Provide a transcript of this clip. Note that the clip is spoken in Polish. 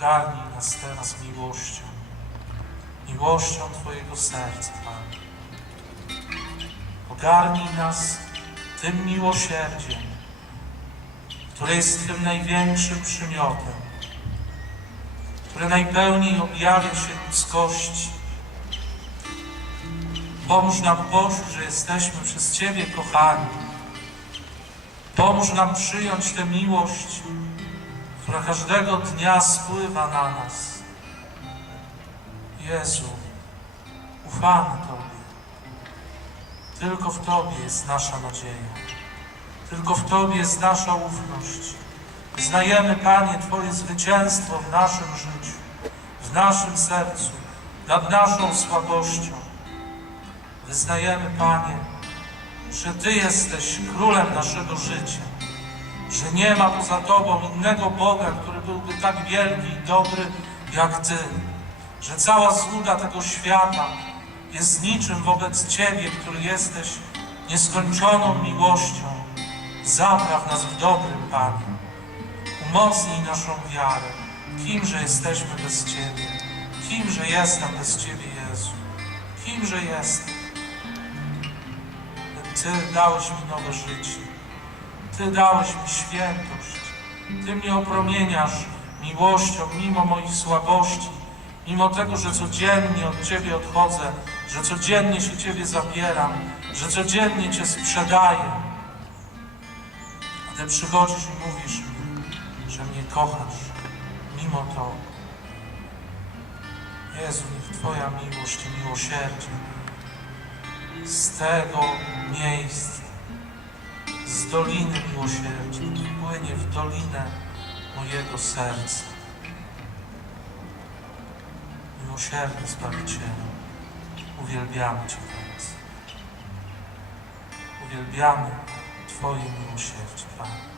Ogarnij nas teraz miłością, miłością Twojego serca, Panie. Ogarnij nas tym miłosierdziem, które jest tym największym przymiotem, które najpełniej objawia się ludzkości. Pomóż nam, Boże, że jesteśmy przez Ciebie kochani. Pomóż nam przyjąć tę miłość, która każdego dnia spływa na nas. Jezu, ufamy Tobie. Tylko w Tobie jest nasza nadzieja. Tylko w Tobie jest nasza ufność. Wyznajemy, Panie, Twoje zwycięstwo w naszym życiu, w naszym sercu, nad naszą słabością. Wyznajemy, Panie, że Ty jesteś królem naszego życia, że nie ma poza Tobą innego Boga, który byłby tak wielki i dobry jak Ty, że cała złuda tego świata jest niczym wobec Ciebie, który jesteś nieskończoną miłością. Zapraw nas w dobrym, Panie. Umocnij naszą wiarę. Kimże jesteśmy bez Ciebie? Kimże jestem bez Ciebie, Jezu? Kimże jestem? Ty dałeś mi nowe życie. Ty dałeś mi świętość. Ty mnie opromieniasz miłością mimo moich słabości, mimo tego, że codziennie od Ciebie odchodzę, że codziennie się Ciebie zabieram, że codziennie Cię sprzedaję. A Ty przychodzisz i mówisz mi, że mnie kochasz mimo to. Jezu, niech Twoja miłość i miłosierdzie z tego miejsca, z doliny miłosierdzia płynie w dolinę mojego serca. Miłosierny Zbawicielu, uwielbiamy Cię więc. Uwielbiamy Twoje miłosierdzie, Panie.